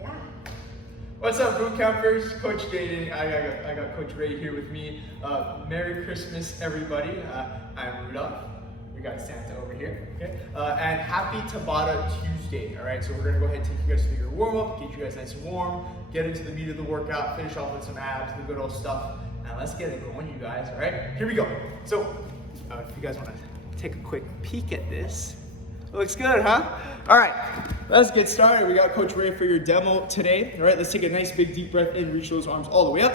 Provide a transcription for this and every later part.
Yeah. What's up, Bootcampers? Coach Jaden. I got Coach Ray here with me. Merry Christmas, everybody. I'm Rudolph. We got Santa over here. Okay. And happy Tabata Tuesday. All right. So we're gonna go ahead and take you guys through your warm up, get you guys nice and warm, get into the meat of the workout, finish off with some abs, the good old stuff, and let's get it going, you guys. All right. Here we go. So if you guys want to take a quick peek at this. Looks good, huh? All right, let's get started. We got Coach Ray for your demo today. All right, let's take a nice big deep breath in, reach those arms all the way up.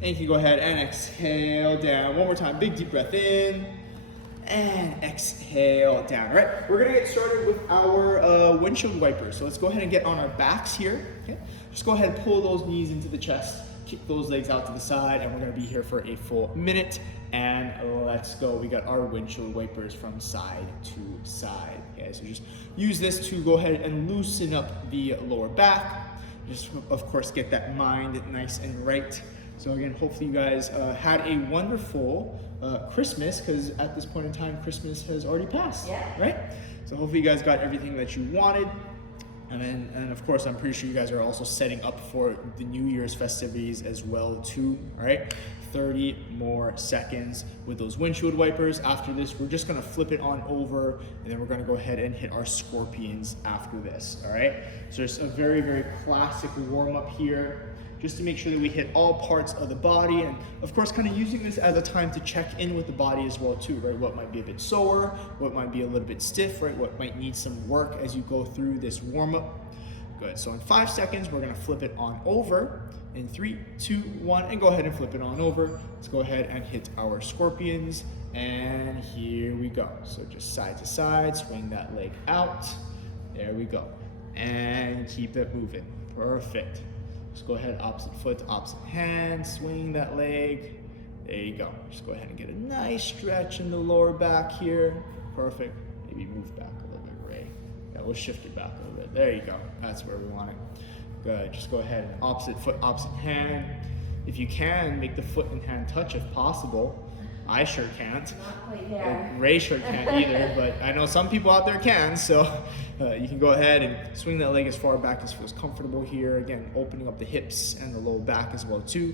And you can go ahead and exhale down. One more time, big deep breath in and exhale down. All right, we're gonna get started with our windshield wipers. So let's go ahead and get on our backs here, okay? Just go ahead and pull those knees into the chest, kick those legs out to the side, and we're gonna be here for a full minute. And let's go. We got our windshield wipers from side to side. Okay, so just use this to go ahead and loosen up the lower back. Just, of course, get that mind nice and right. So again, hopefully you guys had a wonderful Christmas, because at this point in time, Christmas has already passed, right? So hopefully you guys got everything that you wanted. And of course, I'm pretty sure you guys are also setting up for the New Year's festivities as well too, all right? 30 more seconds with those windshield wipers. After this, we're just gonna flip it on over, and then we're gonna go ahead and hit our scorpions after this, all right? So just a very, very classic warm up here, just to make sure that we hit all parts of the body, and of course, kind of using this as a time to check in with the body as well too, right? What might be a bit sore, what might be a little bit stiff, right? What might need some work as you go through this warm up. Good, so in 5 seconds, we're gonna flip it on over. In 3, 2, 1, and go ahead and flip it on over. Let's go ahead and hit our scorpions, and here we go. So just side to side, swing that leg out. There we go. And keep it moving, perfect. Just go ahead, opposite foot to opposite hand, swing that leg. There you go. Just go ahead and get a nice stretch in the lower back here. Perfect. Maybe move back a little bit, Ray. Yeah, we'll shift it back a little bit. There you go. That's where we want it. Good. Just go ahead, opposite foot, opposite hand. If you can, make the foot and hand touch if possible. I sure can't. Not quite there. Ray sure can't either, but I know some people out there can, so you can go ahead and swing that leg as far back as feels comfortable here. Again, opening up the hips and the low back as well too.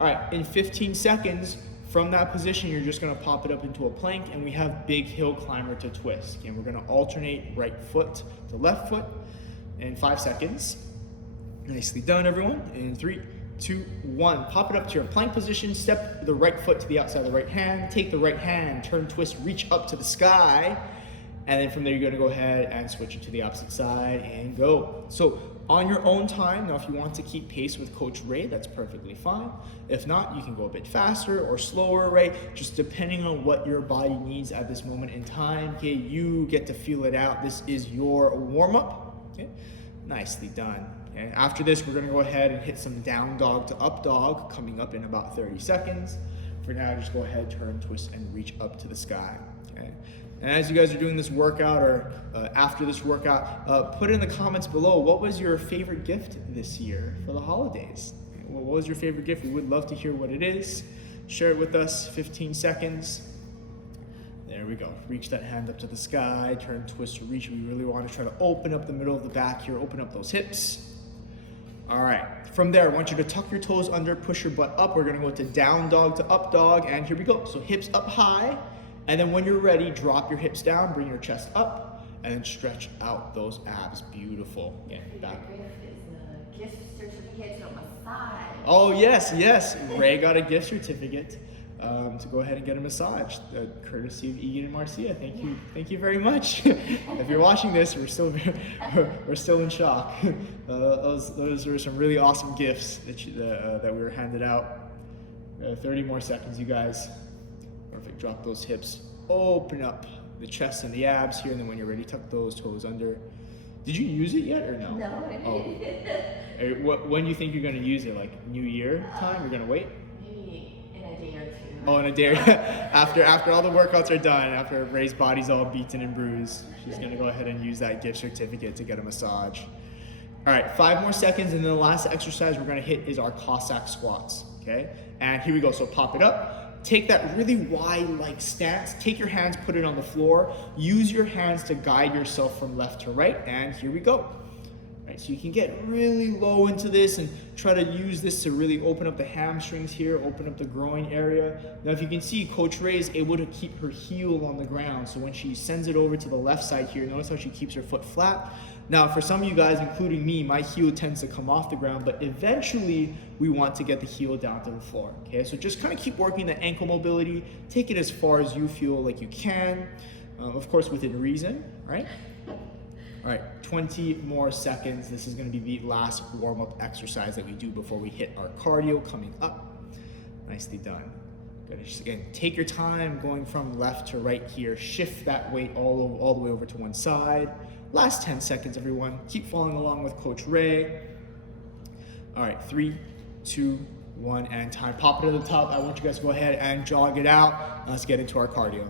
All right, in 15 seconds, from that position, you're just gonna pop it up into a plank, and we have big hill climber to twist. Again, we're gonna alternate right foot to left foot in 5 seconds. Nicely done, everyone. In 3, 2, 1. Pop it up to your plank position. Step the right foot to the outside of the right hand. Take the right hand, turn, twist, reach up to the sky. And then from there, you're gonna go ahead and switch it to the opposite side and go. So on your own time, now if you want to keep pace with Coach Ray, that's perfectly fine. If not, you can go a bit faster or slower, right? Just depending on what your body needs at this moment in time. Okay, you get to feel it out. This is your warm up. Okay, nicely done. Okay. After this, we're gonna go ahead and hit some down dog to up dog coming up in about 30 seconds. For now, just go ahead, turn, twist, and reach up to the sky. Okay. And as you guys are doing this workout or after this workout, put in the comments below, what was your favorite gift this year for the holidays? What was your favorite gift? We would love to hear what it is. Share it with us, 15 seconds. There we go. Reach that hand up to the sky, turn, twist, reach. We really want to try to open up the middle of the back here, open up those hips. All right, from there, I want you to tuck your toes under, push your butt up. We're gonna go to down dog to up dog, and here we go. So hips up high, and then when you're ready, drop your hips down, bring your chest up, and then stretch out those abs. Beautiful. Yeah, back. Gift certificate to massage. Oh yes, yes. Ray got a gift certificate to go ahead and get a massage, courtesy of Egan and Marcia. Thank you very much. If you're watching this, we're still in shock. Those were some really awesome gifts that we were handed out. 30 more seconds, you guys. Perfect. Drop those hips. Open up the chest and the abs here, and then when you're ready, tuck those toes under. Did you use it yet or no? No, I didn't. When do you think you're gonna use it? Like New Year time? You're gonna wait? Maybe in a day or two. Oh, in a day. after all the workouts are done, after Ray's body's all beaten and bruised, she's gonna go ahead and use that gift certificate to get a massage. All right, 5 more seconds, and then the last exercise we're gonna hit is our Cossack Squats, okay? And here we go, so pop it up. Take that really wide like stance, take your hands, put it on the floor, use your hands to guide yourself from left to right, and here we go. Right, Right, so you can get really low into this and try to use this to really open up the hamstrings here, open up the groin area. Now if you can see, Coach Ray is able to keep her heel on the ground. So when she sends it over to the left side here, notice how she keeps her foot flat. Now for some of you guys, including me, my heel tends to come off the ground, but eventually we want to get the heel down to the floor. Okay, so just kind of keep working the ankle mobility, take it as far as you feel like you can, of course within reason, right? All right, 20 more seconds. This is gonna be the last warm-up exercise that we do before we hit our cardio coming up. Nicely done. Good. Just again, take your time going from left to right here. Shift that weight all the way over to one side. Last 10 seconds, everyone. Keep following along with Coach Ray. All right, 3, 2, 1, and time. Pop it to the top. I want you guys to go ahead and jog it out. Let's get into our cardio.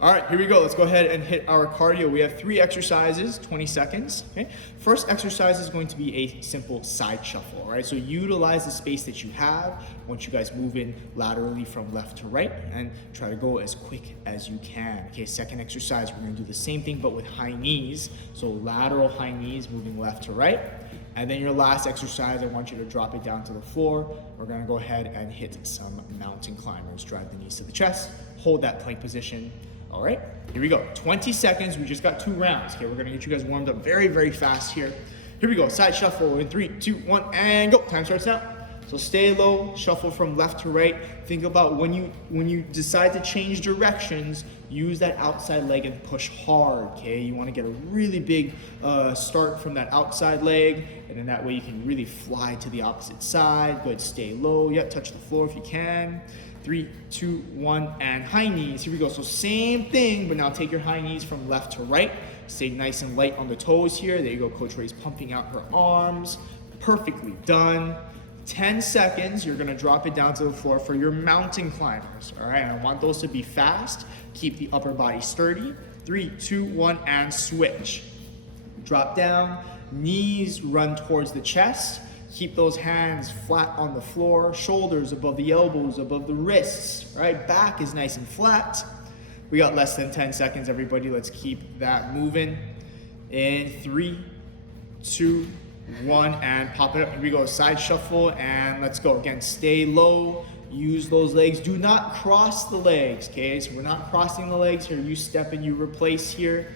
All right, here we go. Let's go ahead and hit our cardio. We have 3 exercises, 20 seconds. Okay. First exercise is going to be a simple side shuffle. All right, so utilize the space that you have once you guys move in laterally from left to right and try to go as quick as you can. Okay, second exercise, we're gonna do the same thing but with high knees. So lateral high knees moving left to right. And then your last exercise, I want you to drop it down to the floor. We're gonna go ahead and hit some mountain climbers. Drive the knees to the chest, hold that plank position. All right, here we go. 20 seconds, we just got 2 rounds. Okay, we're gonna get you guys warmed up very, very fast here. Here we go, side shuffle in 3, 2, 1, and go. Time starts now. So stay low, shuffle from left to right. Think about when you decide to change directions, use that outside leg and push hard, okay? You wanna get a really big start from that outside leg, and then that way you can really fly to the opposite side. Good, stay low, yeah, touch the floor if you can. 3, 2, 1, and high knees. Here we go. So same thing, but now take your high knees from left to right. Stay nice and light on the toes here. There you go. Coach Ray's pumping out her arms. Perfectly done. 10 seconds. You're gonna drop it down to the floor for your mountain climbers. All right, I want those to be fast. Keep the upper body sturdy. 3, 2, 1, and switch. Drop down. Knees run towards the chest. Keep those hands flat on the floor, shoulders above the elbows, above the wrists, right? Back is nice and flat. We got less than 10 seconds, everybody. Let's keep that moving. In 3, 2, 1, and pop it up. Here we go, side shuffle, and let's go. Again, stay low, use those legs. Do not cross the legs, okay? So we're not crossing the legs here. You step and you replace here.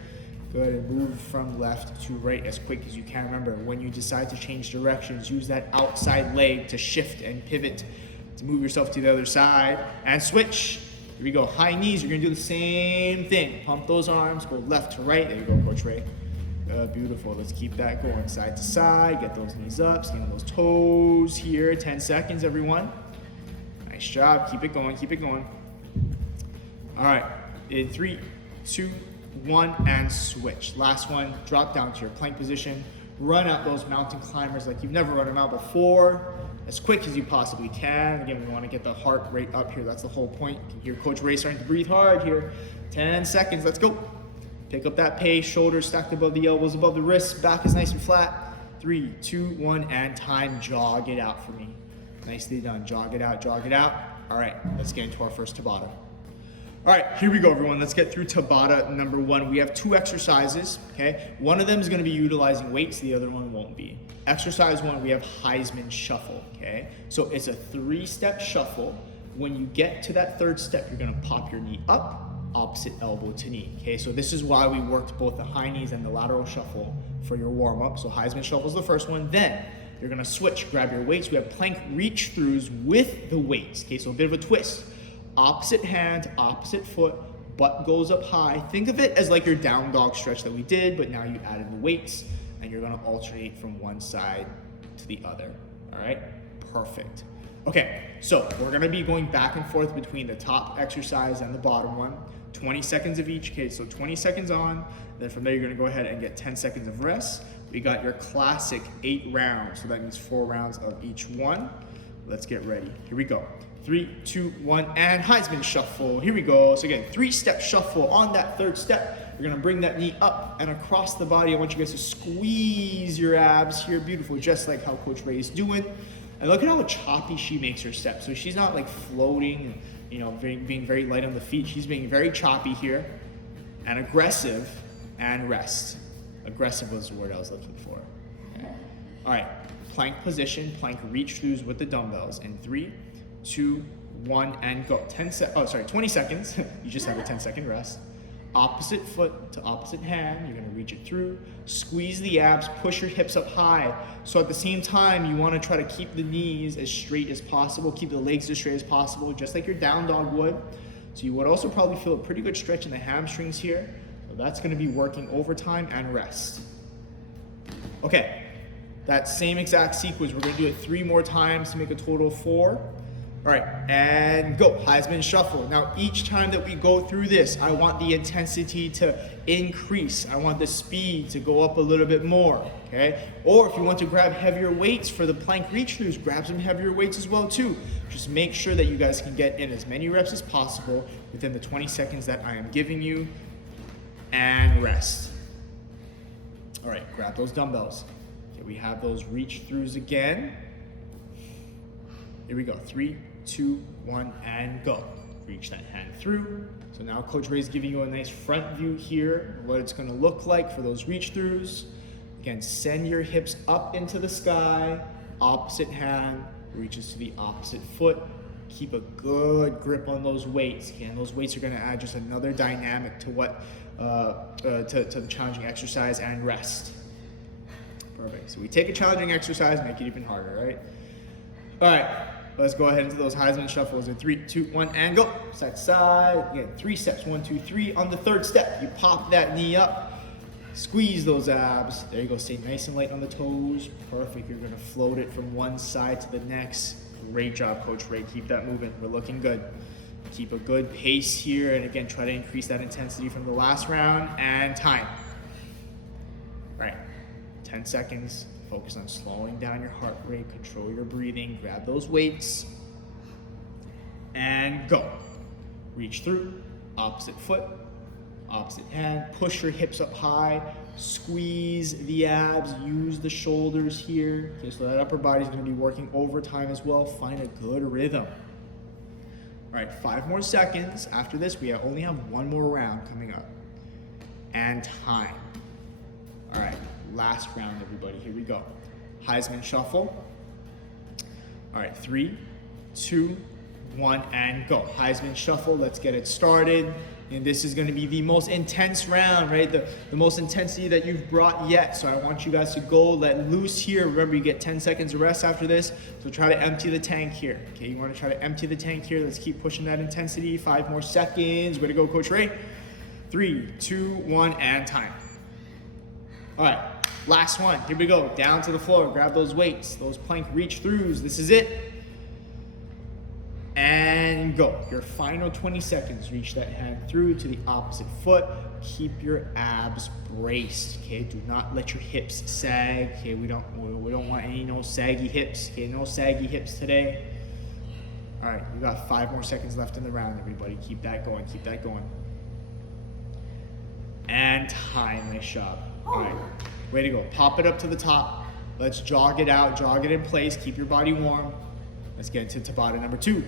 Go ahead and move from left to right as quick as you can. Remember, when you decide to change directions, use that outside leg to shift and pivot to move yourself to the other side and switch. Here we go, high knees. You're gonna do the same thing. Pump those arms, go left to right. There you go, Coach Ray. Beautiful, let's keep that going side to side. Get those knees up, stand on those toes here. 10 seconds, everyone. Nice job, keep it going, keep it going. All right, in 3, 2, 1, and switch. Last one, drop down to your plank position. Run out those mountain climbers like you've never run them out before, as quick as you possibly can. Again, we want to get the heart rate up here. That's the whole point. You can hear Coach Ray starting to breathe hard here. 10 seconds, let's go. Pick up that pace, shoulders stacked above the elbows, above the wrists, back is nice and flat. 3, 2, 1, and time. Jog it out for me. Nicely done, jog it out, jog it out. All right, let's get into our first Tabata. All right, here we go, everyone. Let's get through Tabata number 1. We have 2 exercises, okay? One of them is gonna be utilizing weights, the other one won't be. Exercise 1, we have Heisman Shuffle, okay? So it's a 3-step shuffle. When you get to that 3rd step, you're gonna pop your knee up, opposite elbow to knee, okay? So this is why we worked both the high knees and the lateral shuffle for your warm-up. So Heisman Shuffle is the first one. Then you're gonna switch, grab your weights. We have plank reach-throughs with the weights, okay? So a bit of a twist. Opposite hand, opposite foot, butt goes up high. Think of it as like your down dog stretch that we did, but now you added the weights and you're gonna alternate from one side to the other, all right? Perfect. Okay, so we're gonna be going back and forth between the top exercise and the bottom one. 20 seconds of each, okay, so 20 seconds on, then from there you're gonna go ahead and get 10 seconds of rest. We got your classic 8 rounds, so that means 4 rounds of each one. Let's get ready, here we go. 3, 2, 1, and Heisman Shuffle. Here we go. So again, 3-step shuffle. On that 3rd step, you're gonna bring that knee up and across the body. I want you guys to squeeze your abs here. Beautiful, just like how Coach Ray is doing. And look at how choppy she makes her steps. So she's not like floating, you know, being very light on the feet. She's being very choppy here and aggressive and rest. Aggressive was the word I was looking for. Okay. All right, plank position, plank reach throughs with the dumbbells in 3, 2, 1, and go. 20 seconds. You just have a 10-second rest. Opposite foot to opposite hand, you're gonna reach it through. Squeeze the abs, push your hips up high. So at the same time, you wanna try to keep the knees as straight as possible, keep the legs as straight as possible, just like your down dog would. So you would also probably feel a pretty good stretch in the hamstrings here. So that's gonna be working overtime and rest. Okay, that same exact sequence, we're gonna do it 3 more times to make a total of 4. All right, and go, Heisman Shuffle. Now, each time that we go through this, I want the intensity to increase. I want the speed to go up a little bit more, okay? Or if you want to grab heavier weights for the plank reach throughs, grab some heavier weights as well too. Just make sure that you guys can get in as many reps as possible within the 20 seconds that I am giving you, and rest. All right, grab those dumbbells. Okay, we have those reach throughs again. Here we go, 3, 2, 1, and go. Reach that hand through. So now Coach Ray's giving you a nice front view here, what it's gonna look like for those reach throughs. Again, send your hips up into the sky, opposite hand reaches to the opposite foot. Keep a good grip on those weights. Okay? And those weights are gonna add just another dynamic to what, to the challenging exercise and rest. Perfect, so we take a challenging exercise, make it even harder, right? All right. Let's go ahead into those Heisman Shuffles in 3, 2, 1, and go. Side to side. Again, 3 steps. 1, 2, 3. On the 3rd step, you pop that knee up. Squeeze those abs. There you go. Stay nice and light on the toes. Perfect. You're going to float it from one side to the next. Great job, Coach Ray. Keep that moving. We're looking good. Keep a good pace here. And again, try to increase that intensity from the last round. And time. All right. 10 seconds. Focus on slowing down your heart rate, control your breathing, grab those weights, and go. Reach through, opposite foot, opposite hand, push your hips up high, squeeze the abs, use the shoulders here. Okay, so that upper body is gonna be working overtime as well. Find a good rhythm. All right, 5 more seconds. After this, we only have 1 more round coming up. And time. All right. Last round, everybody. Here we go. Heisman Shuffle. All right, 3, 2, 1, and go. Heisman Shuffle. Let's get it started. And this is going to be the most intense round, right? The most intensity that you've brought yet. So I want you guys to go let loose here. Remember, you get 10 seconds of rest after this. So try to empty the tank here. Okay, you want to try to empty the tank here. Let's keep pushing that intensity. 5 more seconds. Way to go, Coach Ray. 3, 2, 1, and time. All right. Last one, here we go, down to the floor, grab those weights, those plank reach throughs, this is it. And go, your final 20 seconds, reach that hand through to the opposite foot, keep your abs braced, okay? Do not let your hips sag, okay? We don't want any no saggy hips, okay? No saggy hips today. All right, we got 5 more seconds left in the round, everybody. Keep that going, keep that going. And time, nice job. All right. Way to go. Pop it up to the top. Let's jog it out, jog it in place, keep your body warm. Let's get into Tabata number 2.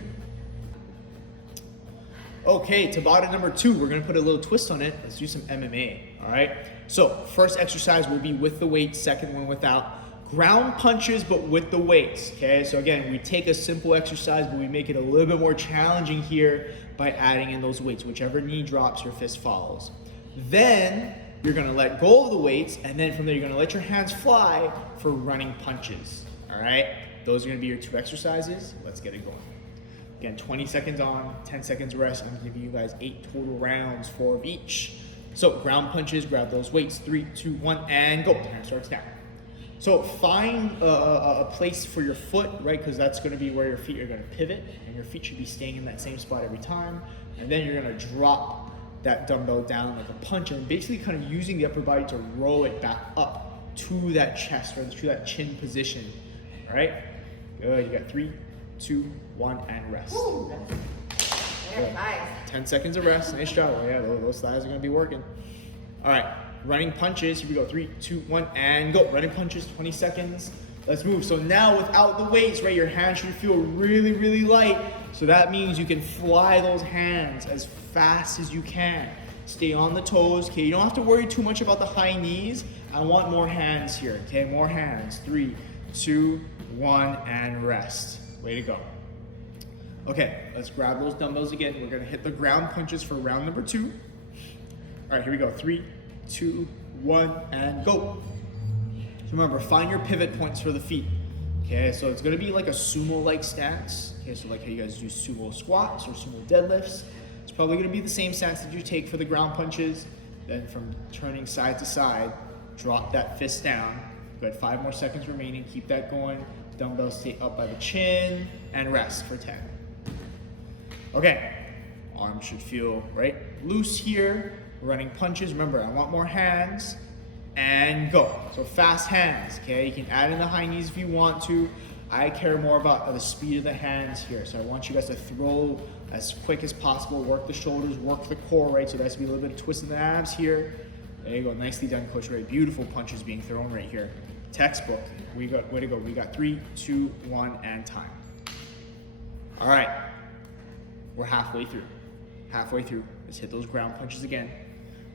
Okay, Tabata number 2, we're gonna put a little twist on it. Let's do some MMA, all right? So, first exercise will be with the weights, second one without. Ground punches, but with the weights, okay? So again, we take a simple exercise, but we make it a little bit more challenging here by adding in those weights. Whichever knee drops, your fist follows. Then, you're gonna let go of the weights, and then from there, you're gonna let your hands fly for running punches, all right? Those are gonna be your 2 exercises. Let's get it going. Again, 20 seconds on, 10 seconds rest. I'm giving you guys 8 total rounds, 4 of each. So ground punches, grab those weights, 3, 2, 1, and go. Time starts now. So find a place for your foot, right? Because that's gonna be where your feet are gonna pivot, and your feet should be staying in that same spot every time. And then you're gonna drop that dumbbell down like a punch, and basically kind of using the upper body to roll it back up to that chest or to that chin position. All right, good. You got 3, 2, 1, and rest. Ooh, that's 10 seconds of rest. Nice job. Yeah, those thighs are gonna be working. All right, running punches. Here we go. 3, 2, 1, and go. Running punches. 20 seconds. Let's move. So now without the weights, right, your hands should feel really, really light. So that means you can fly those hands as fast as you can. Stay on the toes, okay? You don't have to worry too much about the high knees. I want more hands here, okay? More hands. 3, 2, 1, and rest. Way to go. Okay, let's grab those dumbbells again. We're gonna hit the ground punches for round number 2. All right, here we go. 3, 2, 1, and go. So remember, find your pivot points for the feet. Okay, so it's gonna be like a sumo-like stance. Okay, so like how you guys do sumo squats or sumo deadlifts. It's probably gonna be the same stance that you take for the ground punches. Then from turning side to side, drop that fist down. Good, 5 more seconds remaining, keep that going. Dumbbells stay up by the chin, and rest for 10. Okay, arms should feel right loose here. Running punches, remember, I want more hands. And go. So fast hands, okay? You can add in the high knees if you want to. I care more about the speed of the hands here. So I want you guys to throw as quick as possible, work the shoulders, work the core, right? So there has to be a little bit of twist in the abs here. There you go, nicely done, Coach Ray. Beautiful punches being thrown right here. Textbook, way to go. We got 3, 2, 1, and time. All right, we're halfway through. Halfway through, let's hit those ground punches again.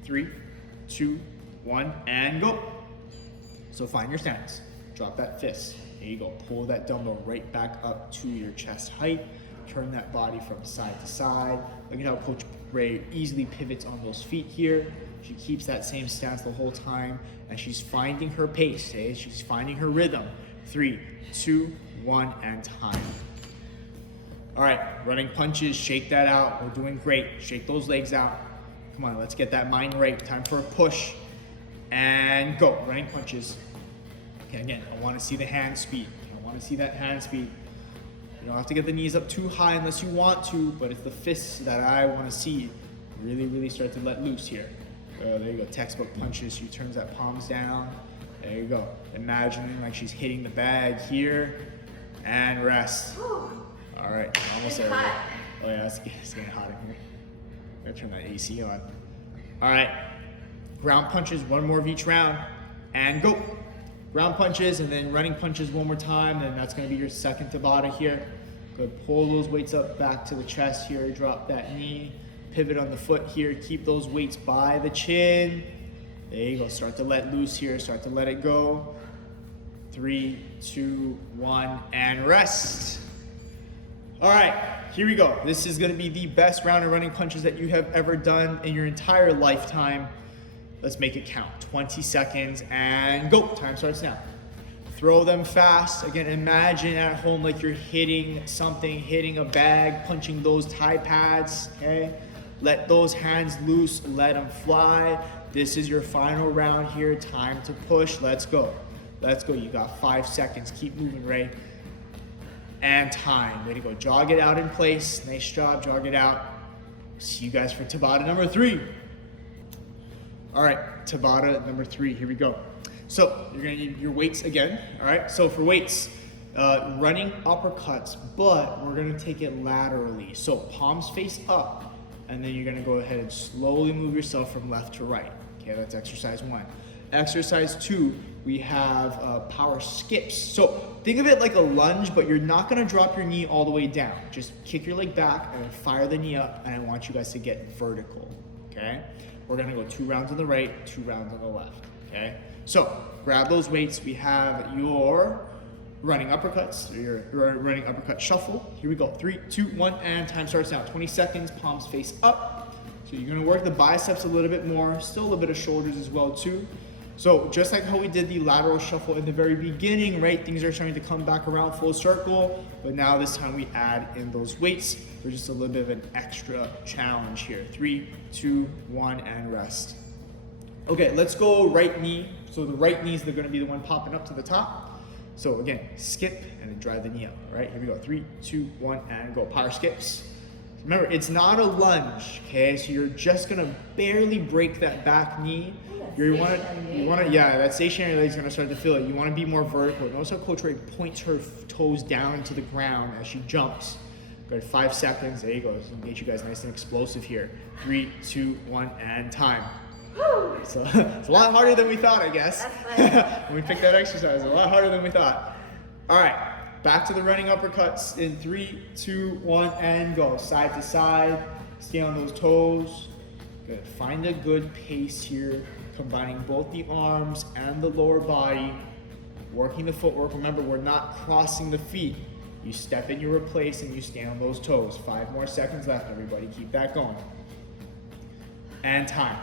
3, 2, 1, and go. So find your stance. Drop that fist. There you go. Pull that dumbbell right back up to your chest height. Turn that body from side to side. Look at how Coach Ray easily pivots on those feet here. She keeps that same stance the whole time, and she's finding her pace. Okay? She's finding her rhythm. 3, 2, 1, and time. All right, running punches. Shake that out. We're doing great. Shake those legs out. Come on, let's get that mind right. Time for a push. And go, running punches. Okay, again, I want to see the hand speed. I want to see that hand speed. You don't have to get the knees up too high unless you want to, but it's the fists that I want to see. Really, really start to let loose here. There you go, textbook punches. She turns that palms down. There you go. Imagining like she's hitting the bag here. And rest. All right, almost there. Oh yeah, it's getting hot in here. I'm gonna turn that AC on. All right. Ground punches, 1 more of each round, and go. Ground punches and then running punches 1 more time, and that's gonna be your second Tabata here. Good, pull those weights up back to the chest here, drop that knee, pivot on the foot here, keep those weights by the chin. There you go, start to let loose here, start to let it go. 3, 2, 1, and rest. All right, here we go. This is gonna be the best round of running punches that you have ever done in your entire lifetime. Let's make it count. 20 seconds and go. Time starts now. Throw them fast. Again, imagine at home like you're hitting something, hitting a bag, punching those thigh pads, okay? Let those hands loose, let them fly. This is your final round here. Time to push. Let's go. Let's go. You got 5 seconds. Keep moving, Ray. And time. Way to go. Jog it out in place. Nice job. Jog it out. See you guys for Tabata number 3. All right, Tabata number 3, here we go. So you're gonna need your weights again, all right? So for weights, running uppercuts, but we're gonna take it laterally. So palms face up, and then you're gonna go ahead and slowly move yourself from left to right. Okay, that's exercise 1. Exercise 2, we have power skips. So think of it like a lunge, but you're not gonna drop your knee all the way down. Just kick your leg back and then fire the knee up, and I want you guys to get vertical, okay? We're gonna go 2 rounds on the right, 2 rounds on the left, okay? So, grab those weights. We have your running uppercuts, or your running uppercut shuffle. Here we go, 3, 2, 1, and time starts now. 20 seconds, palms face up. So you're gonna work the biceps a little bit more, still a little bit of shoulders as well too. So just like how we did the lateral shuffle in the very beginning, right? Things are starting to come back around full circle, but now this time we add in those weights for just a little bit of an extra challenge here. 3, 2, 1, and rest. Okay, let's go right knee. So the right knee is gonna be the one popping up to the top. So again, skip and then drive the knee up. All right, here we go. 3, 2, 1, and go. Power skips. Remember, it's not a lunge, okay? So you're just gonna barely break that back knee. You wanna, yeah, that stationary leg is gonna start to feel it. You wanna be more vertical. Notice how Coach Ray points her toes down to the ground as she jumps. Good, 5 seconds, there you go. This will get you guys nice and explosive here. 3, 2, 1, and time. So it's a lot harder than we thought, I guess. When we picked that exercise, a lot harder than we thought. All right, back to the running uppercuts in 3, 2, 1, and go. Side to side, stay on those toes. Good, find a good pace here. combining both the arms and the lower body, working the footwork. Remember, we're not crossing the feet. You step in, you replace, and you stand on those toes. 5 more seconds left, everybody. Keep that going. And time.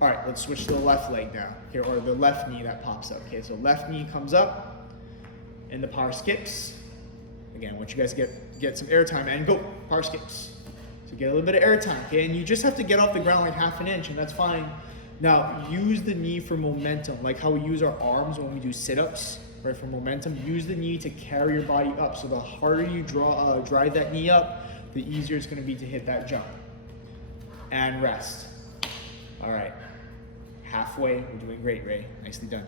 All right, let's switch to the left leg now, here, or the left knee that pops up. Okay, so left knee comes up in the power skips. Again, I want you guys to get some air time and go, power skips. So get a little bit of air time, okay? And you just have to get off the ground like 1/2 inch, and that's fine. Now, use the knee for momentum, like how we use our arms when we do sit-ups, right? For momentum, use the knee to carry your body up. So the harder you drive that knee up, the easier it's gonna be to hit that jump. And rest. All right, halfway, we're doing great, Ray. Nicely done.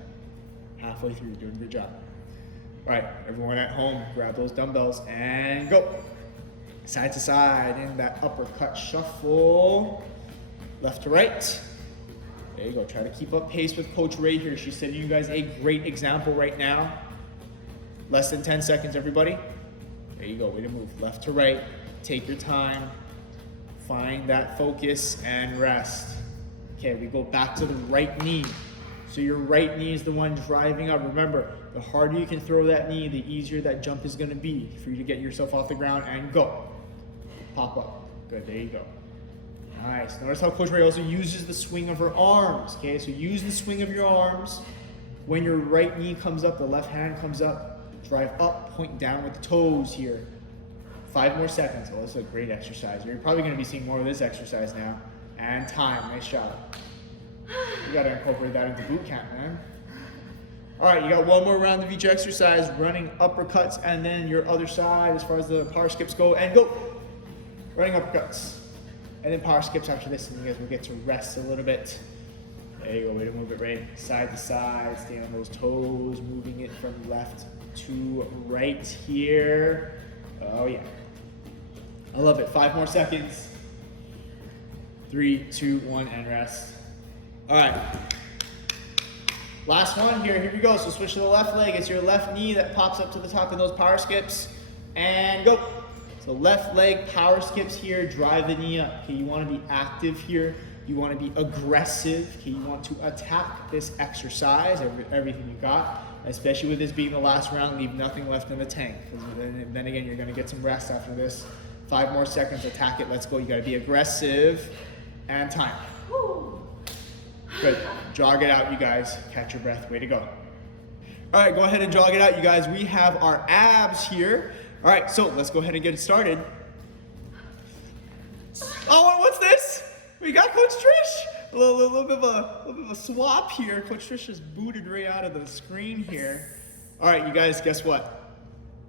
Halfway through, you're doing a good job. All right, everyone at home, grab those dumbbells and go. Side to side in that uppercut shuffle. Left to right. There you go, try to keep up pace with Coach Ray here. She's setting you guys a great example right now. Less than 10 seconds, everybody. There you go, way to move. Left to right, take your time. Find that focus and rest. Okay, we go back to the right knee. So your right knee is the one driving up. Remember, the harder you can throw that knee, the easier that jump is gonna be for you to get yourself off the ground and go. Pop up. Good, there you go. Nice. Notice how Coach Ray also uses the swing of her arms. Okay, so use the swing of your arms. When your right knee comes up, the left hand comes up. Drive up, point down with the toes here. 5 more seconds. Oh, this is a great exercise. You're probably gonna be seeing more of this exercise now. And time, nice job. You gotta incorporate that into boot camp, man. All right, you got 1 more round of each exercise, running uppercuts, and then your other side as far as the power skips go, and go. Running uppercuts. And then power skips after this, and you guys will get to rest a little bit. There you go, way to move it right. Side to side, stay on those toes, moving it from left to right here. Oh yeah. I love it, 5 more seconds. 3, 2, 1, and rest. All right. Last one here we go. So switch to the left leg. It's your left knee that pops up to the top of those power skips. And go. So left leg power skips here, drive the knee up. Okay, you wanna be active here. You wanna be aggressive. Okay, you want to attack this exercise, everything you got. Especially with this being the last round, leave nothing left in the tank. Because then again, you're gonna get some rest after this. 5 more seconds, attack it, let's go. You gotta be aggressive. And time. Good, jog it out, you guys. Catch your breath, way to go. All right, go ahead and jog it out, you guys. We have our abs here. All right, so let's go ahead and get it started. Oh, what's this? We got Coach Trish. A little bit of a swap here. Coach Trish just booted right out of the screen here. All right, you guys, guess what?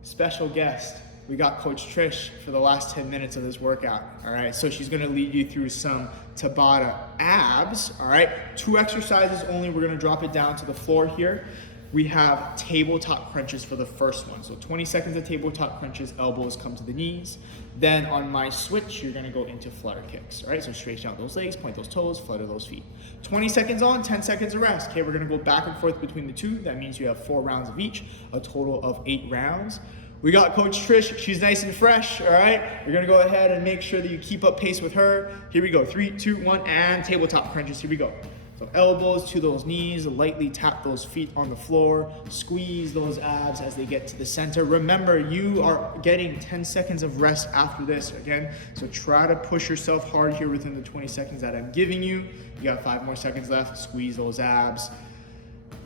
Special guest. We got Coach Trish for the last 10 minutes of this workout. All right, so she's gonna lead you through some Tabata abs. All right, 2 exercises only. We're gonna drop it down to the floor here. We have tabletop crunches for the first one. So 20 seconds of tabletop crunches, elbows come to the knees. Then on my switch, you're gonna go into flutter kicks. All right, so straighten out those legs, point those toes, flutter those feet. 20 seconds on, 10 seconds of rest. Okay, we're gonna go back and forth between the 2. That means you have 4 rounds of each, a total of 8 rounds. We got Coach Trish, she's nice and fresh, all right? We're gonna go ahead and make sure that you keep up pace with her. Here we go, 3, 2, 1, and tabletop crunches, here we go. So elbows to those knees, lightly tap those feet on the floor, squeeze those abs as they get to the center. Remember, you are getting 10 seconds of rest after this, again, so try to push yourself hard here within the 20 seconds that I'm giving you. You got 5 more seconds left, squeeze those abs,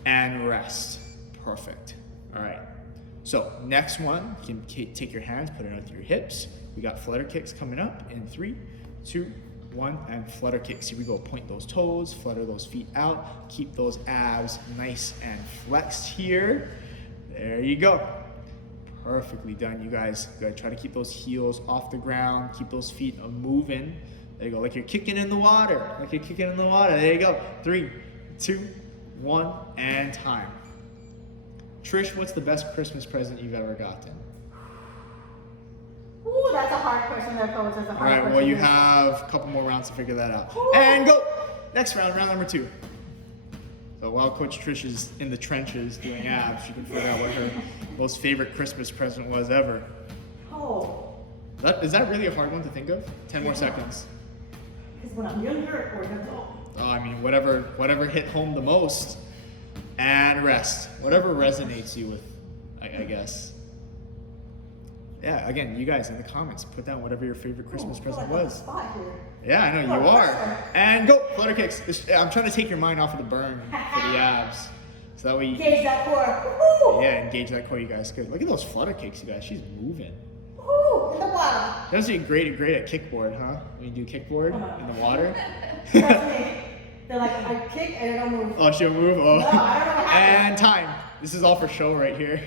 and rest. Perfect, all right. So next one, you can take your hands, put it under your hips. We got flutter kicks coming up in 3, 2, 1, and flutter kicks. Here we go, point those toes, flutter those feet out, keep those abs nice and flexed here. There you go. Perfectly done, you guys. Good, try to keep those heels off the ground, keep those feet moving. There you go, like you're kicking in the water, like you're kicking in the water. There you go, 3, 2, 1, and time. Trish, what's the best Christmas present you've ever gotten? Ooh, that's a hard question there, Coach. That's a hard question. All right, well, you have a couple more rounds to figure that out. Ooh. And go! Next round, round number 2. So while Coach Trish is in the trenches doing abs, she can figure out what her most favorite Christmas present was ever. Oh. Is that really a hard one to think of? 10 more seconds. Because when I'm younger or an adult, I mean, whatever hit home the most. And rest. Whatever resonates you with, I guess. Yeah, again, you guys in the comments, put down whatever your favorite Christmas present was. Yeah, I know you are. And go, flutter kicks. I'm trying to take your mind off of the burn for the abs. So that way you engage that core. Yeah, engage that core, you guys. Good. Look at those flutter kicks, you guys. She's moving. Woo, in the water. That's great at kickboard, huh? When you do kickboard in the water. Trust me. They're like, I kick and it'll move. Oh, she'll move? Oh. No, I don't know what happened. And time. This is all for show right here.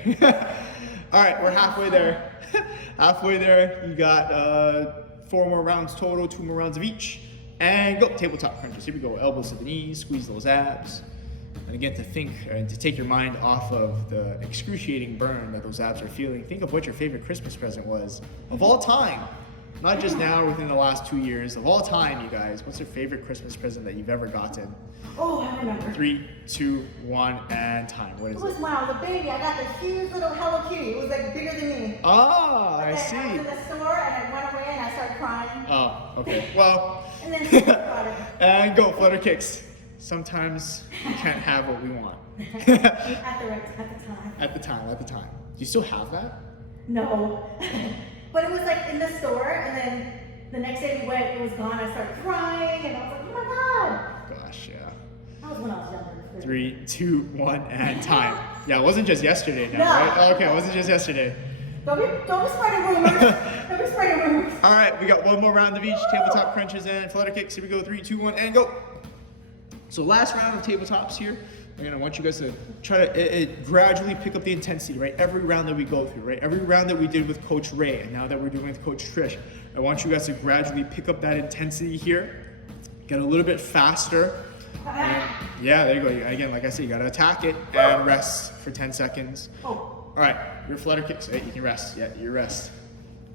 All right, we're halfway there. Halfway there. You got 4 more rounds total, 2 more rounds of each. And go, tabletop crunches. Here we go, elbows to the knees, squeeze those abs. And again, to take your mind off of the excruciating burn that those abs are feeling, think of what your favorite Christmas present was of all time. Not just now, within the last 2 years, of all time, you guys. What's your favorite Christmas present that you've ever gotten? Oh, I remember. 3, 2, 1, and time. What is it? It was when I was a baby. I got this huge little Hello Kitty. It was like bigger than me. Oh, But I then see. I was in the store and I went away and I started crying. Oh, okay. Well, And then she got it. and go, flutter kicks. Sometimes we can't have what we want. At the time. At the time. Do you still have that? No. But it was like in the store, and then the next day we went, it was gone. I started crying, and I was like, oh my God. Gosh, yeah. That was when I was younger. 3, 2, 1, and time. Yeah, it wasn't just yesterday now, No. right? Oh, okay, it wasn't just yesterday. Don't be spreading rumors. Don't be spreading rumors. All right, we got 1 more round of each. Tabletop crunches and flutter kicks. Here we go, 3, 2, 1, and go. So last round of tabletops here. Again, I want you guys to try to gradually pick up the intensity, right? Every round that we go through, right? Every round that we did with Coach Ray, and now that we're doing with Coach Trish, I want you guys to gradually pick up that intensity here, get a little bit faster. And yeah, there you go. Again, like I said, you gotta attack it and rest for 10 seconds. Oh. All right, your flutter kicks, right? You can rest. Yeah, you rest.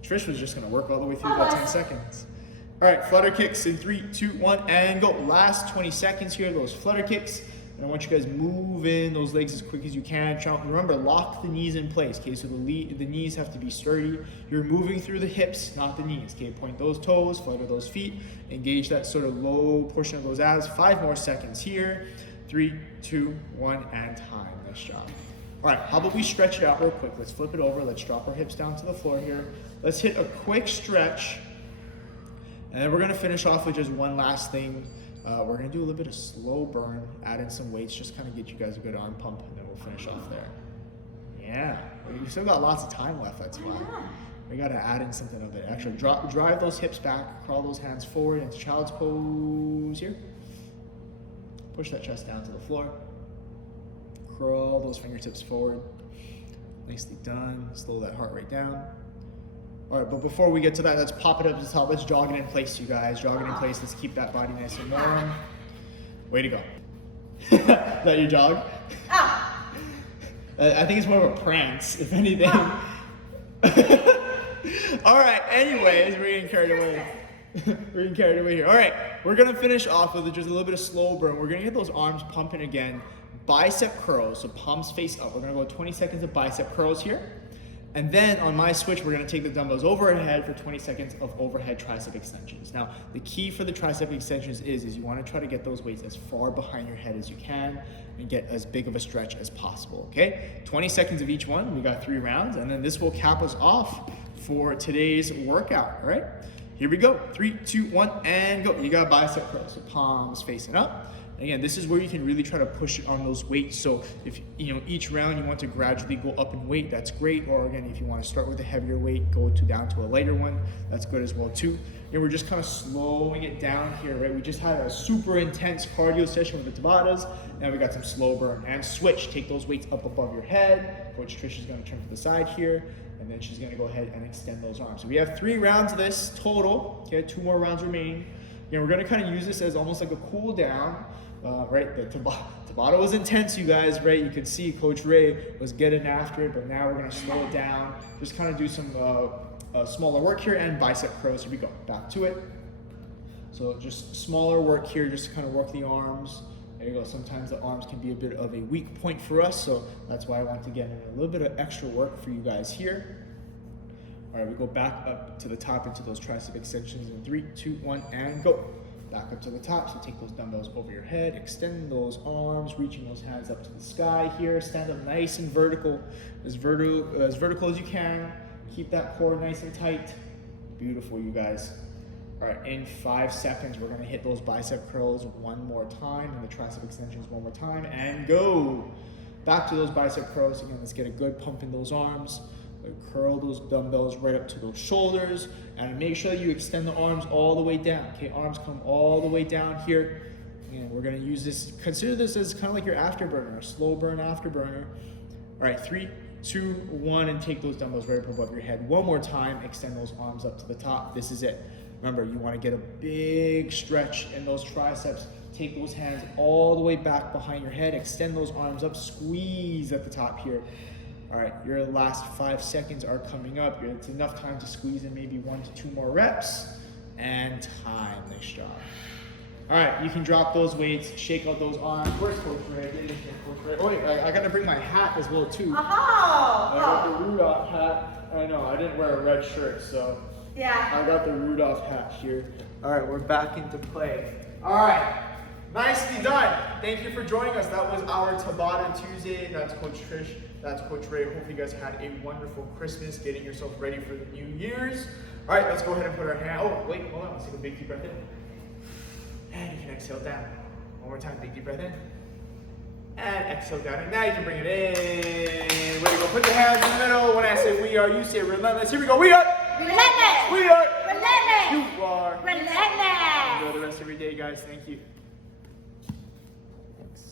Trish was just gonna work all the way through that 10 seconds. All right, flutter kicks in 3, 2, 1, and go. Last 20 seconds here, those flutter kicks. And I want you guys move in those legs as quick as you can. Remember, lock the knees in place, okay? So the knees have to be sturdy. You're moving through the hips, not the knees, okay? Point those toes, flutter those feet, engage that sort of low portion of those abs. 5 more seconds here. 3, 2, 1, and time. Nice job. All right, how about we stretch it out real quick? Let's flip it over. Let's drop our hips down to the floor here. Let's hit a quick stretch. And then we're gonna finish off with just one last thing. We're gonna do a little bit of slow burn, add in some weights, just kind of get you guys a good arm pump, and then we'll finish off there. Yeah, we still got lots of time left, that's why. We gotta add in something of it. Actually, drive those hips back, crawl those hands forward into child's pose here. Push that chest down to the floor. Crawl those fingertips forward. Nicely done. Slow that heart rate down. All right, but before we get to that, let's pop it up to the top. Let's jog it in place, you guys. Jog it in place. Let's keep that body nice and warm. Way to go. Is that your jog? Ah. I think it's more of a prance, if anything. All right, anyways, we're getting carried away. We're getting carried away here. All right, we're going to finish off with just a little bit of slow burn. We're going to get those arms pumping again. Bicep curls, so palms face up. We're going to go 20 seconds of bicep curls here. And then on my switch, we're gonna take the dumbbells overhead for 20 seconds of overhead tricep extensions. Now, the key for the tricep extensions is you wanna try to get those weights as far behind your head as you can and get as big of a stretch as possible, okay? 20 seconds of each one, we got 3 rounds, and then this will cap us off for today's workout, all right? Here we go, 3, 2, 1, and go. You got bicep curls, so palms facing up. Again, this is where you can really try to push it on those weights. So if each round you want to gradually go up in weight, that's great. Or again, if you want to start with a heavier weight, go down to a lighter one, that's good as well too. And we're just kind of slowing it down here, right? We just had a super intense cardio session with the Tabatas, and we got some slow burn. And switch, take those weights up above your head. Coach Trish is going to turn to the side here, and then she's going to go ahead and extend those arms. So we have 3 rounds of this total. Okay, 2 more rounds remaining. We're going to kind of use this as almost like a cool down. Right, the Tabata was intense, you guys, right? You could see Coach Ray was getting after it, but now we're gonna slow it down. Just kind of do some smaller work here and bicep curls. Here we go, back to it. So just smaller work here, just to kind of work the arms. There you go, sometimes the arms can be a bit of a weak point for us, so that's why I want to get in a little bit of extra work for you guys here. All right, we go back up to the top into those tricep extensions in 3, 2, 1, and go. back up to the top. So take those dumbbells over your head, extend those arms, reaching those hands up to the sky here. Stand up nice and vertical as vertical as you can. Keep that core nice and tight. Beautiful, you guys. All right, in 5 seconds, we're gonna hit those bicep curls one more time and the tricep extensions one more time, and go. Back to those bicep curls. Again, let's get a good pump in those arms. Curl those dumbbells right up to those shoulders, and make sure you extend the arms all the way down. Okay, arms come all the way down here. And we're gonna use this, consider this as kind of like your afterburner, a slow burn afterburner. All right, 3, 2, 1, and take those dumbbells right up above your head. One more time, extend those arms up to the top. This is it. Remember, you wanna get a big stretch in those triceps. Take those hands all the way back behind your head, extend those arms up, squeeze at the top here. All right, your last 5 seconds are coming up. It's enough time to squeeze in maybe 1 to 2 more reps, and time. Nice job. All right, you can drop those weights, shake out those arms. Where's Coach Ray? Coach Ray. Oh wait, I gotta bring my hat as well too. I got the Rudolph hat. I know, I didn't wear a red shirt, so yeah. I got the Rudolph hat here. All right, we're back into play. All right, nicely done. Thank you for joining us. That was our Tabata Tuesday. That's Coach Trish. That's Coach Ray. Hopefully you guys had a wonderful Christmas, getting yourself ready for the New Year's. All right, let's go ahead and put our hand. Oh, wait, hold on. Let's take a big deep breath in. And you can exhale down. One more time, big deep breath in. And exhale down. And now you can bring it in. Way to go. Put your hands in the middle. When I say we are, you say relentless. Here we go. We are Relentless. We are Relentless. You are Relentless. Enjoy the rest of your day, guys. Thank you.